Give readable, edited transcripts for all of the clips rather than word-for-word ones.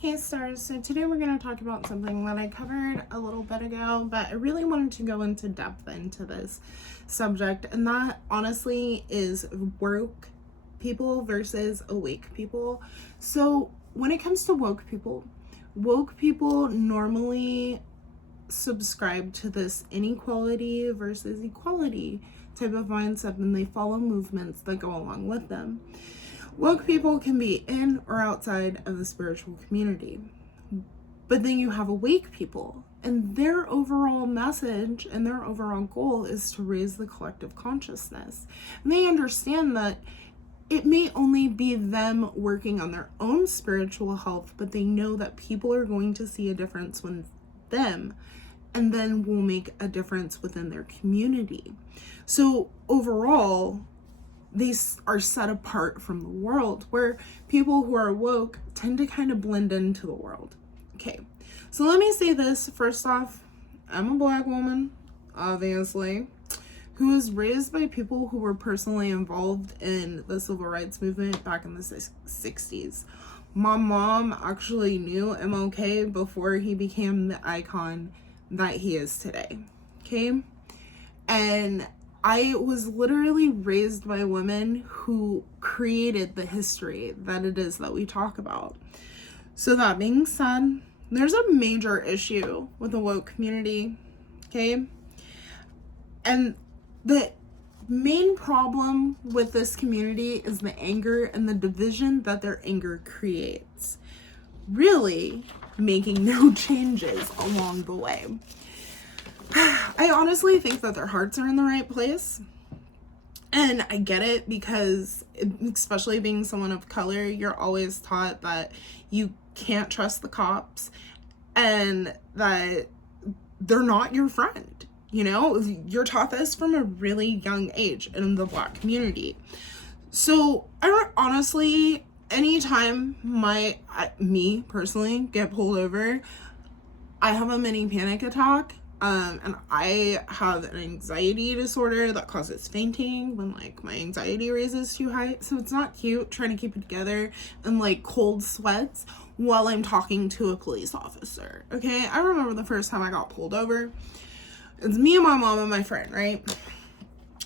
Hey stars, so today we're going to talk about something that I covered a little bit ago, but I really wanted to go into depth into this subject, and that honestly is woke people versus awake people. So when it comes to woke people normally subscribe to this inequality versus equality type of mindset, and they follow movements that go along with them. Woke people can be in or outside of the spiritual community. But then you have awake people, and their overall message and their overall goal is to raise the collective consciousness. And they understand that it may only be them working on their own spiritual health, but they know that people are going to see a difference with them, and then will make a difference within their community. So overall, they are set apart from the world, where people who are woke tend to kind of blend into the world. Okay, so let me say this. First off, I'm a Black woman, obviously, who was raised by people who were personally involved in the civil rights movement back in the 60s. My mom actually knew MLK before he became the icon that he is today. Okay, and I was literally raised by women who created the history that it is that we talk about. So that being said, there's a major issue with the woke community, okay? And the main problem with this community is the anger and the division that their anger creates, really making no changes along the way. I honestly think that their hearts are in the right place. And I get it, because especially being someone of color, you're always taught that you can't trust the cops and that they're not your friend. You know, you're taught this from a really young age in the Black community. So I honestly, anytime me personally get pulled over, I have a mini panic attack. And I have an anxiety disorder that causes fainting when like my anxiety raises too high. So it's not cute trying to keep it together and like cold sweats while I'm talking to a police officer. Okay, I remember the first time I got pulled over. It's me and my mom and my friend, right?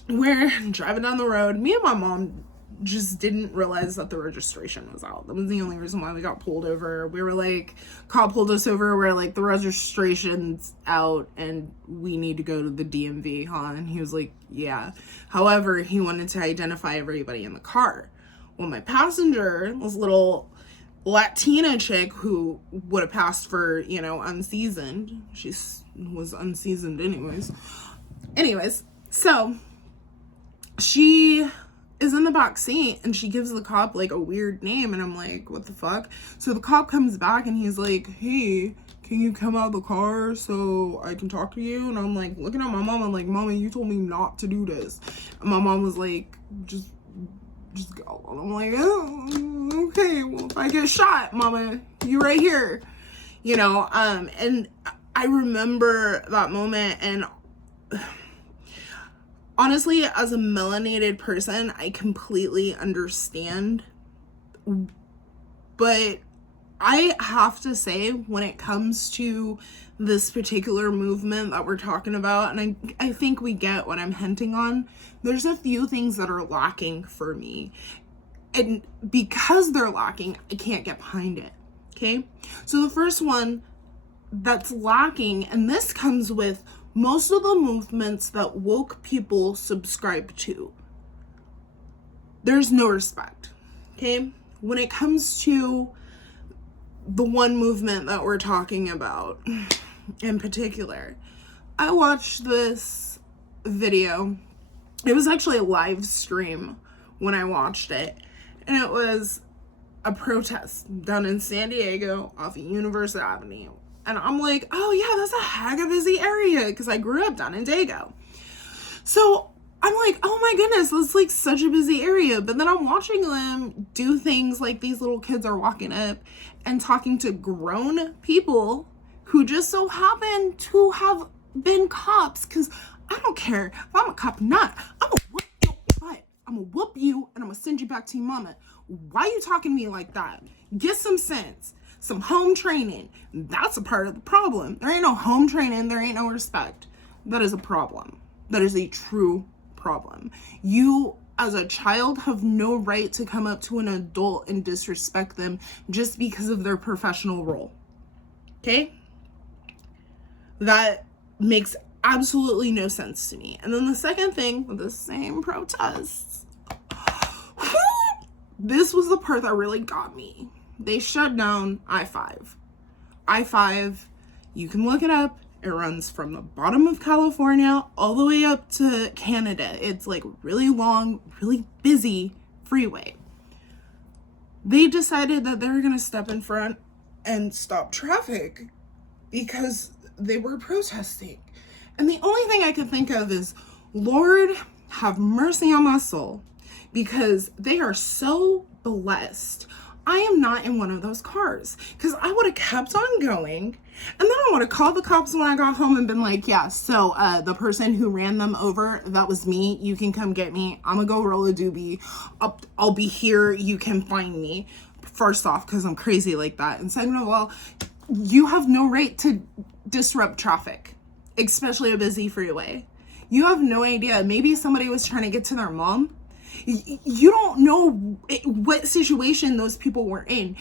We're driving down the road. Me and my mom just didn't realize that the registration was out. That was the only reason why we got pulled over. We were like, cop pulled us over, we're like, the registration's out and we need to go to the DMV, huh? And he was like, yeah. However, he wanted to identify everybody in the car. Well, my passenger, this little Latina chick who would have passed for, you know, unseasoned. She was unseasoned anyways. So she is in the back seat and she gives the cop like a weird name, and I'm like, what the fuck? So the cop comes back and he's like, hey, can you come out of the car so I can talk to you? And I'm like looking at my mom, I'm like, Mama, you told me not to do this. And my mom was like, just go. And I'm like, oh, okay, well, if I get shot, Mama, you right here, you know. And I remember that moment, and honestly, as a melanated person, I completely understand. But I have to say, when it comes to this particular movement that we're talking about, and I think we get what I'm hinting on, there's a few things that are lacking for me. And because they're lacking, I can't get behind it, okay? So the first one that's lacking, and this comes with most of the movements that woke people subscribe to, there's no respect, okay? When it comes to the one movement that we're talking about in particular, I watched this video. It was actually a live stream when I watched it, and it was a protest down in San Diego off of Universal Avenue. And I'm like, oh yeah, that's a heck of a busy area, because I grew up down in Dago. So I'm like, oh my goodness, that's like such a busy area. But then I'm watching them do things like these little kids are walking up and talking to grown people who just so happen to have been cops. Because I don't care if I'm a cop or not, I'm gonna whoop your butt. I'm gonna whoop you and I'm gonna send you back to your mama. Why you talking to me like that? Get some sense. some home training. That's a part of the problem. There ain't no home training. There ain't no respect. That is a problem. That is a true problem. You, as a child, have no right to come up to an adult and disrespect them just because of their professional role. Okay? That makes absolutely no sense to me. And then the second thing with the same protests, this was the part that really got me. They shut down I-5. I-5, you can look it up. It runs from the bottom of California all the way up to Canada. It's like really long, really busy freeway. They decided that they were going to step in front and stop traffic because they were protesting. And the only thing I could think of is, Lord, have mercy on my soul, because they are so blessed. I am not in one of those cars, because I would have kept on going, and then I would have called the cops when I got home and been like, yeah, so the person who ran them over, that was me. You can come get me. I'm gonna go roll a doobie. I'll be here. You can find me. First off, because I'm crazy like that. And second of all, you have no right to disrupt traffic, especially a busy freeway. You have no idea. Maybe somebody was trying to get to their mom. You don't know what situation those people were in,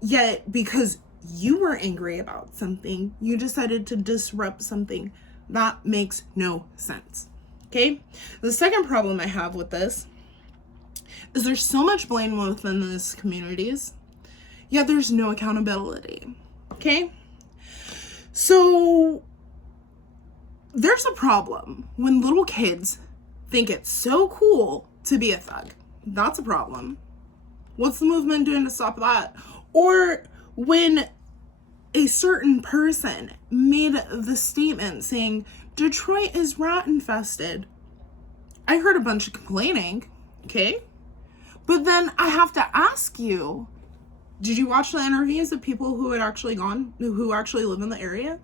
yet because you were angry about something, you decided to disrupt something. That makes no sense. Okay? The second problem I have with this is there's so much blame within these communities, yet there's no accountability. Okay? So there's a problem when little kids think it's so cool to be a thug. That's a problem. What's the movement doing to stop that? Or when a certain person made the statement saying Detroit is rat infested, I heard a bunch of complaining, okay? But then I have to ask you, did you watch the interviews of people who had actually gone, who actually live in the area?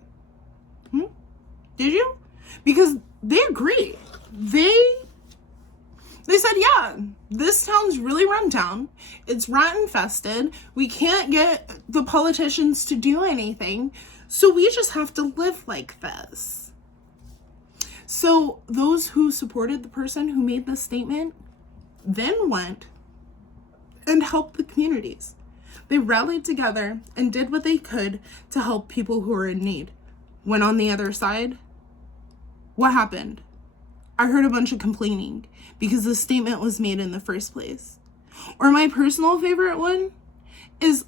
Did you? Because they agree. They said, yeah, this town's really run down. It's rat infested. We can't get the politicians to do anything. So we just have to live like this. So those who supported the person who made this statement then went and helped the communities. They rallied together and did what they could to help people who are in need. When on the other side, what happened? I heard a bunch of complaining because the statement was made in the first place. Or my personal favorite one is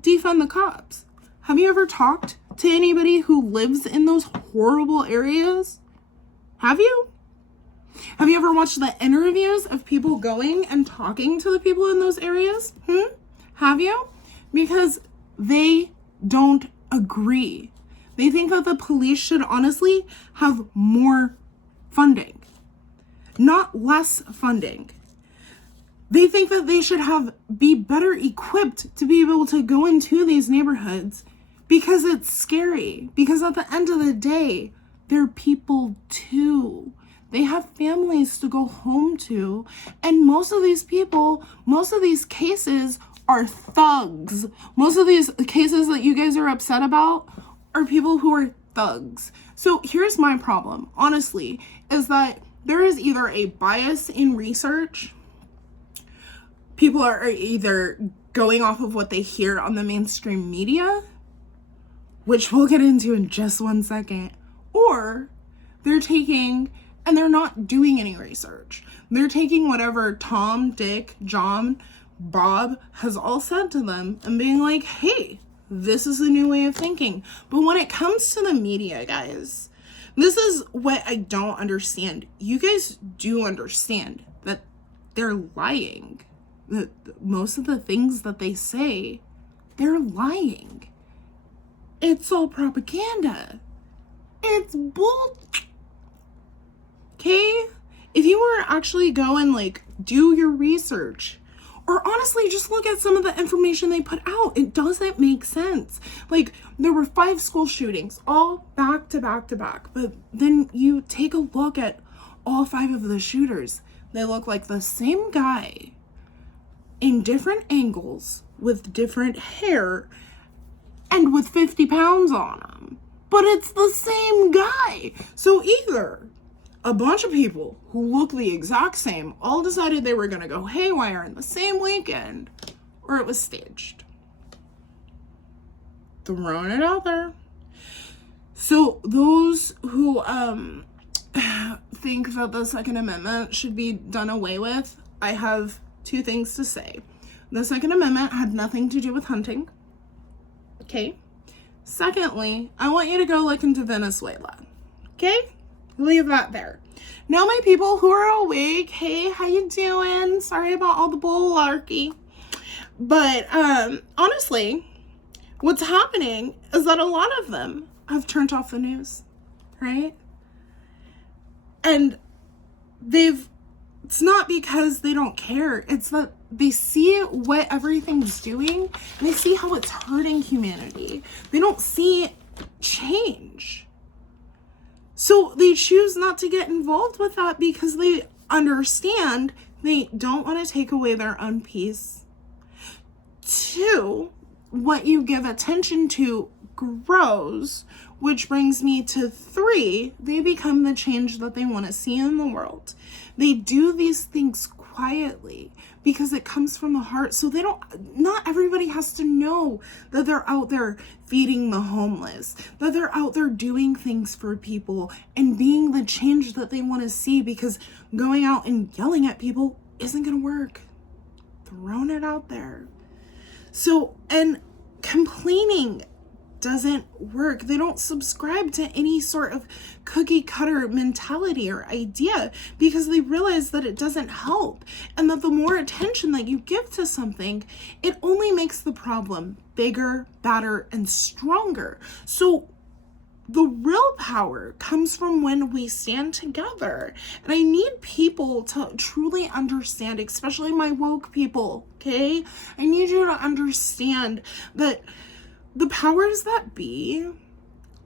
defund the cops. Have you ever talked to anybody who lives in those horrible areas? Have you? Have you ever watched the interviews of people going and talking to the people in those areas? Have you? Because they don't agree. They think that the police should honestly have more funding, not less funding. They think that they should be better equipped to be able to go into these neighborhoods because it's scary. Because at the end of the day, they're people too. They have families to go home to. And most of these people, most of these cases are thugs. Most of these cases that you guys are upset about are people who are thugs. So here's my problem, honestly, is that there is either a bias in research. People are either going off of what they hear on the mainstream media, which we'll get into in just 1 second, or they're taking and they're not doing any research. They're taking whatever Tom, Dick, John, Bob has all said to them and being like, hey, this is the new way of thinking. But when it comes to the media, guys, this is what I don't understand. You guys do understand that they're lying. That most of the things that they say, they're lying. It's all propaganda. It's bull. Okay? If you were to actually go and do your research, or honestly, just look at some of the information they put out. It doesn't make sense. There were 5 school shootings, all back to back to back. But then you take a look at all 5 of the shooters. They look like the same guy in different angles with different hair. and with 50 pounds on him. But it's the same guy. So either a bunch of people who look the exact same all decided they were going to go haywire in the same weekend, or it was staged. Throwing it out there. So those who think that the Second Amendment should be done away with, I have two things to say. The Second Amendment had nothing to do with hunting. Okay? Secondly, I want you to go look into Venezuela. Okay? Leave that there. Now, my people who are awake, hey, how you doing? Sorry about all the bullarchy. But honestly, what's happening is that a lot of them have turned off the news, right? And it's not because they don't care. It's that they see what everything's doing and they see how it's hurting humanity. They don't see change. So they choose not to get involved with that because they understand they don't want to take away their own peace. 2, what you give attention to grows, which brings me to 3, they become the change that they want to see in the world. They do these things quietly because it comes from the heart. So not everybody has to know that they're out there feeding the homeless, that they're out there doing things for people and being the change that they want to see, because going out and yelling at people isn't going to work. Throwing it out there. So, and complaining doesn't work. They don't subscribe to any sort of cookie cutter mentality or idea because they realize that it doesn't help, and that the more attention that you give to something, it only makes the problem bigger, badder, and stronger. So the real power comes from when we stand together. And I need people to truly understand, especially my woke people, okay? I need you to understand that the powers that be,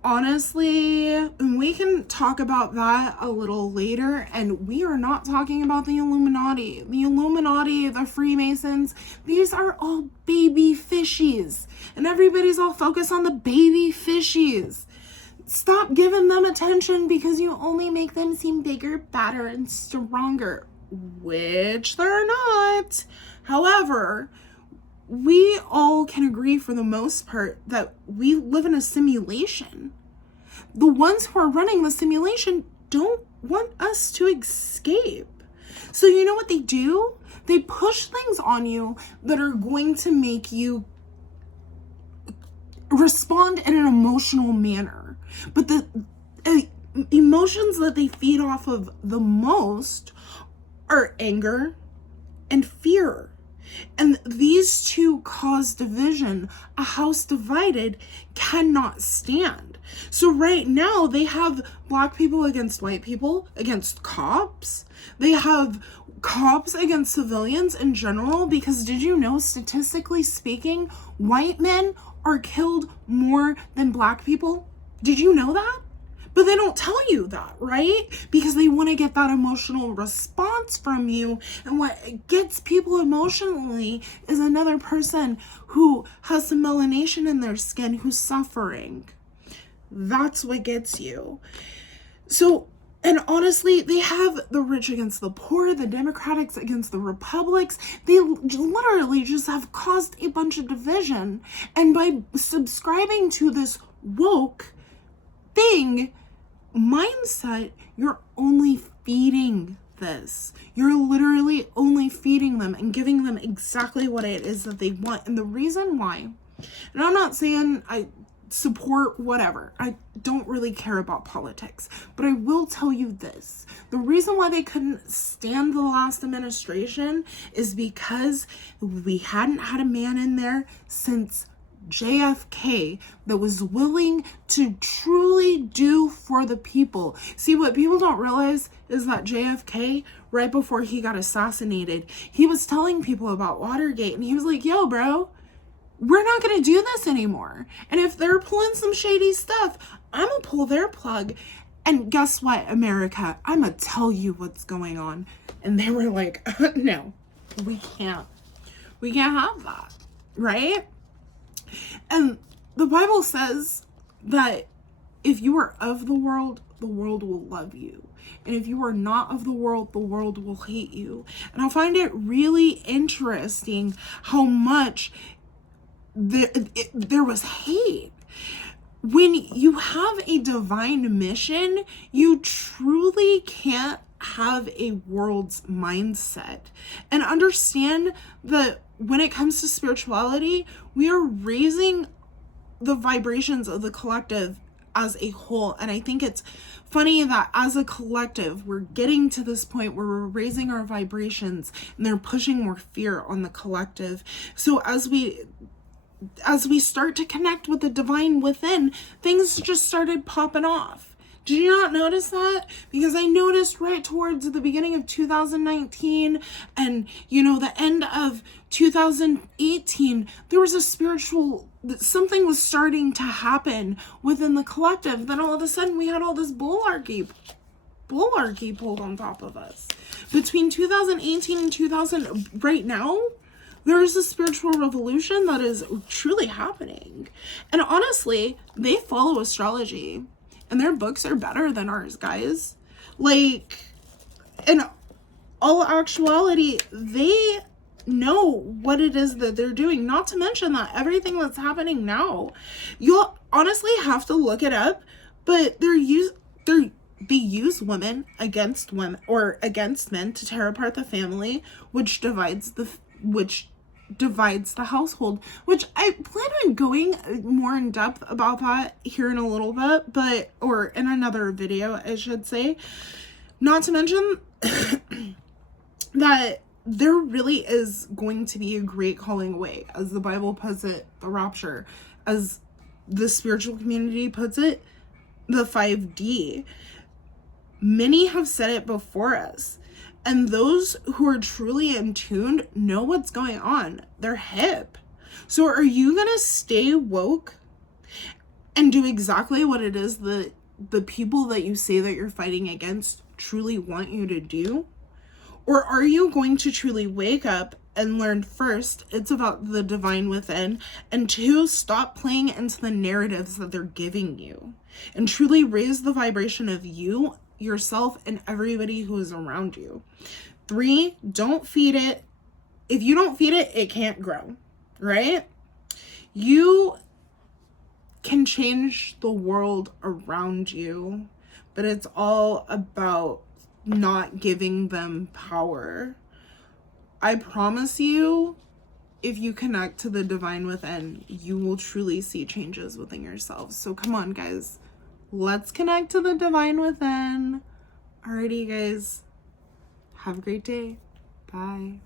honestly, and we can talk about that a little later, and we are not talking about the Illuminati. The Illuminati, the Freemasons, these are all baby fishies, and everybody's all focused on the baby fishies. Stop giving them attention because you only make them seem bigger, badder, and stronger, which they're not. However, we all can agree for the most part that we live in a simulation. The ones who are running the simulation don't want us to escape. So you know what they do? They push things on you that are going to make you respond in an emotional manner. But the emotions that they feed off of the most are anger and fear. And these two cause division. A house divided cannot stand. So right now they have black people against white people, against cops. They have cops against civilians in general, because did you know, statistically speaking, white men are killed more than black people? Did you know that? But they don't tell you that, right? Because they want to get that emotional response from you. And what gets people emotionally is another person who has some melanation in their skin who's suffering. That's what gets you. So, and honestly, they have the rich against the poor, the Democrats against the Republicans. They literally just have caused a bunch of division. And by subscribing to this woke thing, mindset, you're only feeding this. You're literally only feeding them and giving them exactly what it is that they want. And the reason why, and I'm not saying I support whatever, I don't really care about politics, but I will tell you this. The reason why they couldn't stand the last administration is because we hadn't had a man in there since JFK that was willing to truly do for the people. See, what people don't realize is that JFK, right before he got assassinated, he was telling people about Watergate, and he was like, yo, bro, we're not going to do this anymore. And if they're pulling some shady stuff, I'm going to pull their plug. And guess what, America? I'm going to tell you what's going on. And they were like, no, we can't. We can't have that, right? And the the Bible says that if you are of the world will love you. And if you are not of the world will hate you. And I find it really interesting how much there was hate. When you have a divine mission, you truly can't have a world's mindset. And understand that when it comes to spirituality, we are raising the vibrations of the collective as a whole. And I think it's funny that as a collective, we're getting to this point where we're raising our vibrations and they're pushing more fear on the collective. So as we start to connect with the divine within, things just started popping off. Did you not notice that? Because I noticed right towards the beginning of 2019 and, the end of 2018, there was something was starting to happen within the collective. Then all of a sudden we had all this bullarchy pulled on top of us. Between 2018 and right now, there is a spiritual revolution that is truly happening. And honestly, they follow astrology. And their books are better than ours, guys. Like, in all actuality, they know what it is that they're doing. Not to mention that everything that's happening now, you'll honestly have to look it up, but they use women against men to tear apart the family, which divides the household, which I plan on going more in depth about that here in a little bit, or in another video, I should say. Not to mention that there really is going to be a great calling away, as the Bible puts it, the rapture, as the spiritual community puts it, the 5D. Many have said it before us. And those who are truly in tune know what's going on. They're hip. So are you going to stay woke and do exactly what it is that the people that you say that you're fighting against truly want you to do? Or are you going to truly wake up and learn, first, it's about the divine within, and two, stop playing into the narratives that they're giving you, and truly raise the vibration of you, yourself, and everybody who is around you. 3, don't feed it. If you don't feed it, it can't grow, right? You can change the world around you, but it's all about not giving them power. I promise you, if you connect to the divine within, you will truly see changes within yourselves. So come on, guys. Let's connect to the divine within. Alrighty, guys. Have a great day. Bye.